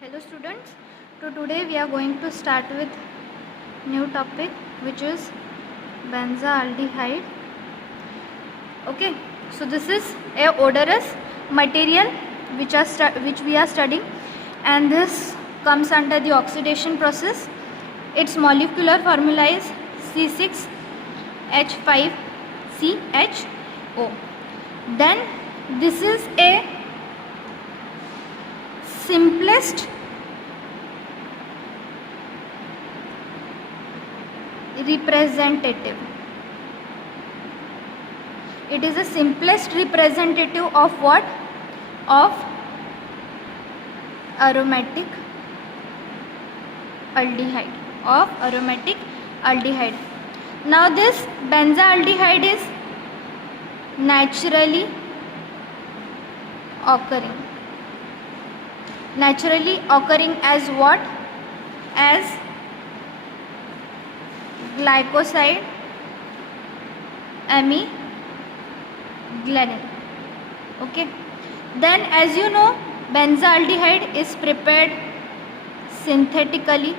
Hello students, so today we are going to start with new topic which is benzaldehyde. Okay, so this is a odorous material which we are studying, and this comes under the oxidation process. Its molecular formula is C6H5CHO. Then this is a simplest representative. It is the simplest representative of what? Of aromatic aldehyde. Now this benzaldehyde is naturally occurring as what? As glycoside amygdalin. Okay, then as you know, benzaldehyde is prepared synthetically.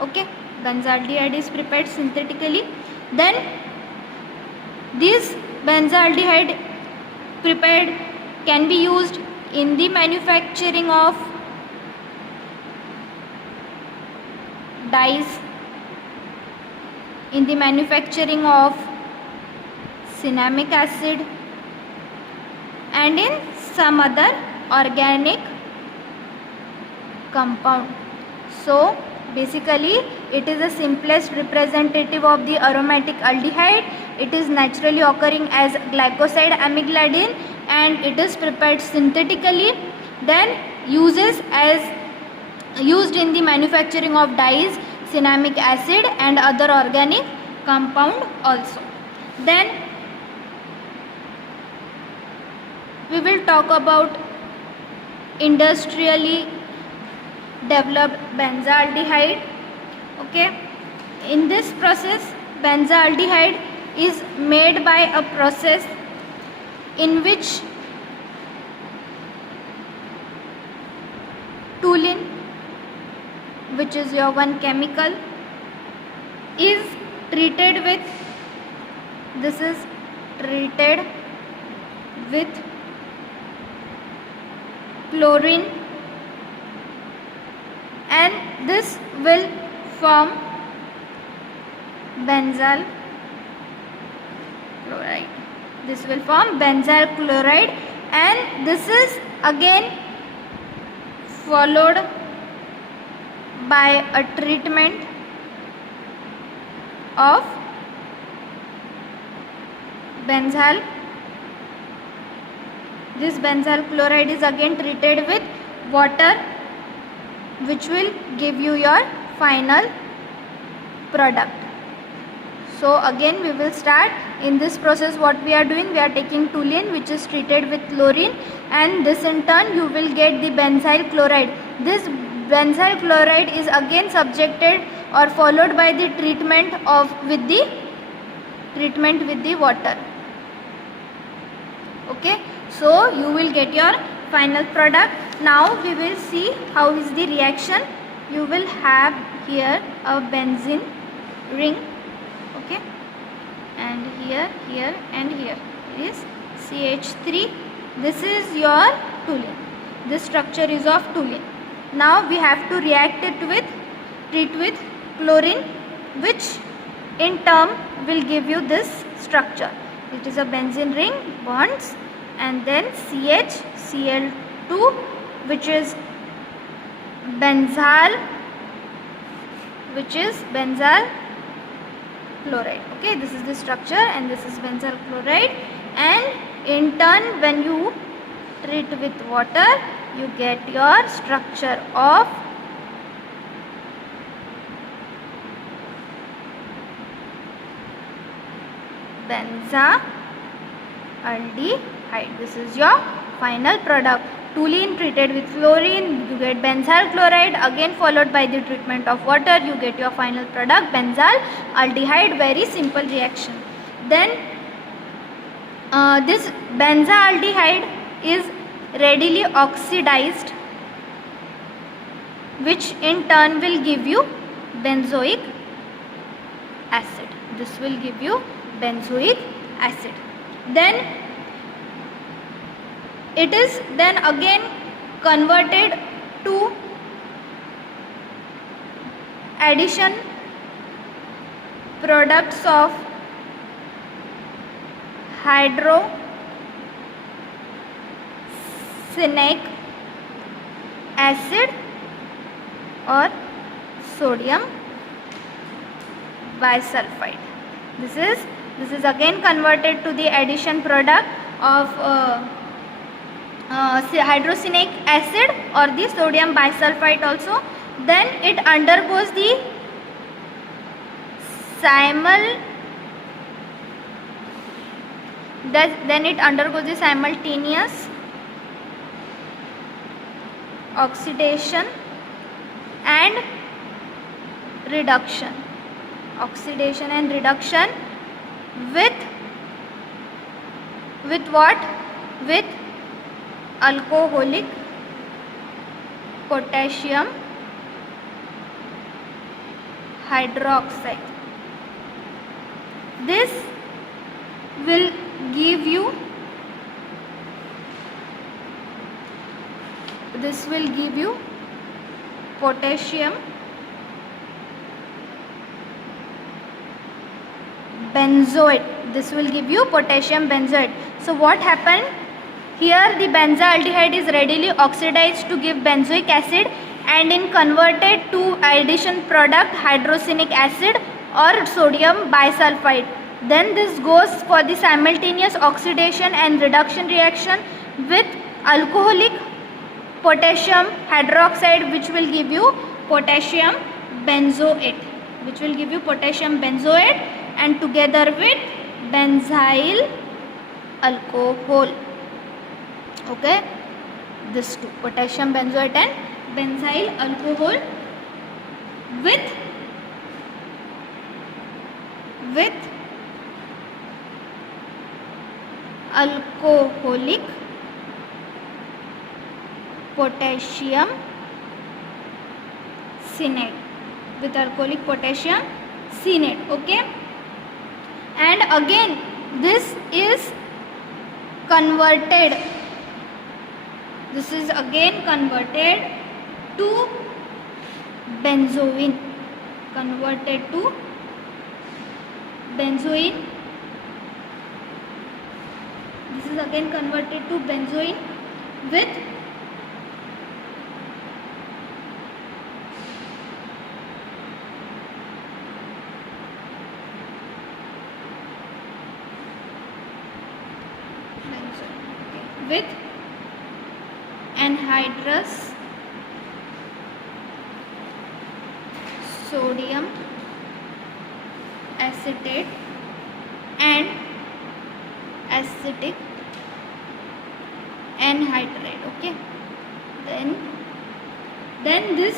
Okay, benzaldehyde is prepared synthetically. Then this benzaldehyde prepared can be used in the manufacturing of dyes, in the manufacturing of cinnamic acid, and in some other organic compound. So basically it is the simplest representative of the aromatic aldehyde. It is naturally occurring as glycoside amygdalin, and it is prepared synthetically, then used in the manufacturing of dyes, cinnamic acid, and other organic compound also. Then we will talk about industrially developed benzaldehyde. Okay, in this process benzaldehyde is made by a process in which toluene, which is your one chemical, is treated with, this is treated with chlorine, and this will form benzyl chloride. And this is again followed by a treatment of benzyl. This benzyl chloride is again treated with water, which will give you your final product. So again we will start. In this process what we are doing, we are taking toluene which is treated with chlorine, and this in turn you will get the benzyl chloride. This benzyl chloride is again subjected or followed by the treatment with the water. Okay, so you will get your final product. Now we will see how is the reaction. You will have here a benzene ring. Okay, and here and here is CH3. This is your toluene. This structure is of toluene. Now we have to treat with chlorine, which in turn will give you this structure. It is a benzene ring, bonds, and then CHCl2, which is benzyl chloride. Okay, this is the structure, and this is benzyl chloride, and in turn when you treat with water you get your structure of benzaldehyde. This is your final product. Toluene treated with chlorine, you get benzyl chloride, again followed by the treatment of water, you get your final product benzaldehyde. Very simple reaction. Then this benzaldehyde is readily oxidized which in turn will give you benzoic acid. This will give you benzoic acid. Then it is then again converted to addition products of hydrocyanic acid or sodium bisulfite. This is again converted to the addition product of hydrocyanic acid or the sodium bisulfite also. Then it undergoes the simultaneous oxidation and reduction. With what? With alcoholic potassium hydroxide. This will give you potassium benzoate. So what happened here? The benzaldehyde is readily oxidized to give benzoic acid and in converted to addition product hydrocyanic acid or sodium bisulfite. Then this goes for the simultaneous oxidation and reduction reaction with alcoholic potassium hydroxide, which will give you potassium benzoate, and together with benzyl alcohol. Okay, this two, potassium benzoate and benzyl alcohol with alcoholic potassium cyanide. Okay, and again this is converted to benzoin. This is again converted to benzoin with anhydrous sodium acetate and acetic anhydride. Okay, then this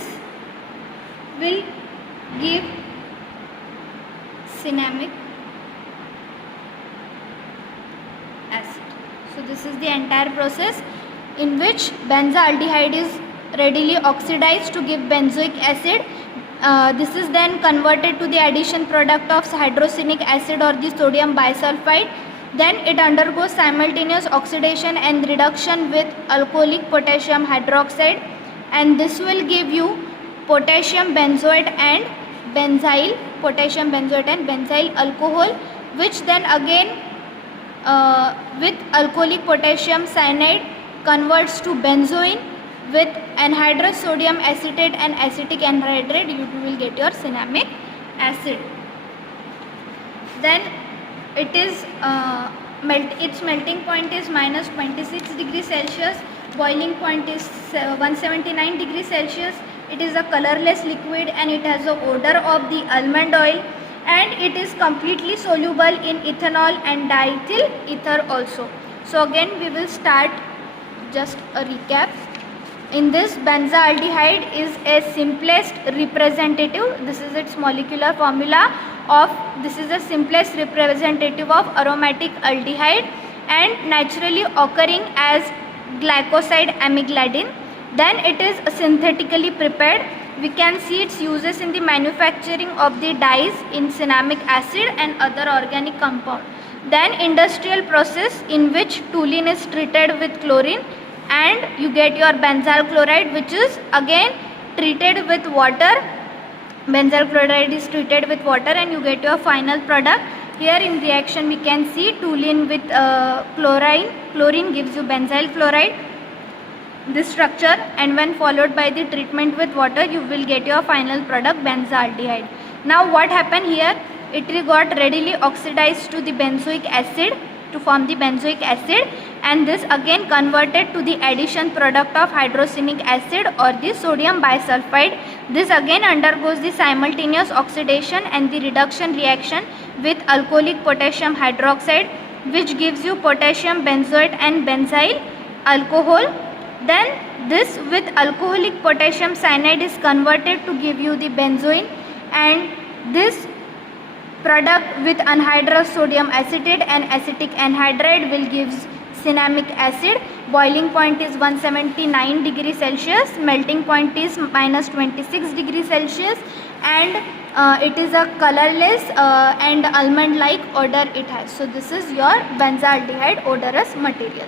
will give cinnamic acid. So this is the entire process in which benzaldehyde is readily oxidized to give benzoic acid. This is then converted to the addition product of hydrocyanic acid or the sodium bisulfite. Then it undergoes simultaneous oxidation and reduction with alcoholic potassium hydroxide, and this will give you potassium benzoate and benzyl alcohol, which then again with alcoholic potassium cyanide converts to benzoin with anhydrous sodium acetate and acetic anhydride. You will get your cinnamic acid. Then it is its melting point is minus 26 degrees Celsius, boiling point is 179 degrees Celsius. It is a colorless liquid and it has the odor of the almond oil, and it is completely soluble in ethanol and diethyl ether also. So again we will start just a recap. In this, benzaldehyde is a simplest representative. This is its molecular formula of, this is the simplest representative of aromatic aldehyde and naturally occurring as glycoside amygdalin. Then it is synthetically prepared. We can see its uses in the manufacturing of the dyes in cinnamic acid and other organic compound. Then industrial process in which toluene is treated with chlorine and you get your benzyl chloride, which is again treated with water. Benzyl chloride is treated with water and you get your final product. Here in reaction we can see toluene with chlorine. Chlorine gives you benzyl chloride, this structure, and when followed by the treatment with water you will get your final product benzaldehyde. Now what happened here? It got readily oxidized to the benzoic acid to form the benzoic acid, and this again converted to the addition product of hydrocinic acid or the sodium bisulfide. This again undergoes the simultaneous oxidation and the reduction reaction with alcoholic potassium hydroxide, which gives you potassium benzoate and benzyl alcohol. Then this with alcoholic potassium cyanide is converted to give you the benzoin, and this product with anhydrous sodium acetate and acetic anhydride will give cinnamic acid. Boiling point is 179 degrees Celsius, melting point is minus 26 degrees Celsius, and it is a colorless and almond like odor it has. So this is your benzaldehyde odorous material.